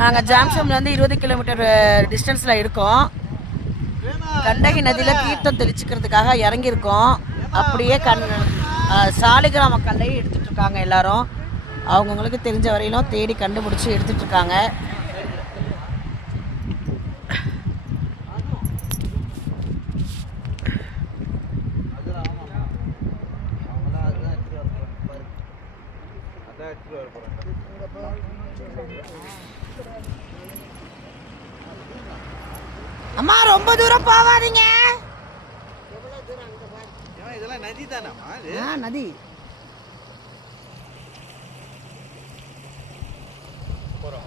நாங்கள் ஜாம்சம்லேருந்து 20 கிலோமீட்டர் டிஸ்டன்ஸில் இருக்கோம். கண்டகி நதியில் தீர்த்தம் தெளிச்சுக்கிறதுக்காக இறங்கியிருக்கோம். அப்படியே சாலிகிராம கல்லையும் எடுத்துகிட்டு இருக்காங்க எல்லாரும். அவங்கவுங்களுக்கு தெரிஞ்ச வரையிலும் தேடி கண்டுபிடிச்சி எடுத்துகிட்டு இருக்காங்க. அம்மா ரொம்ப தூரம் போவாதீங்க. இதெல்லாம் நதி தானம்மா? நதி. போறோம்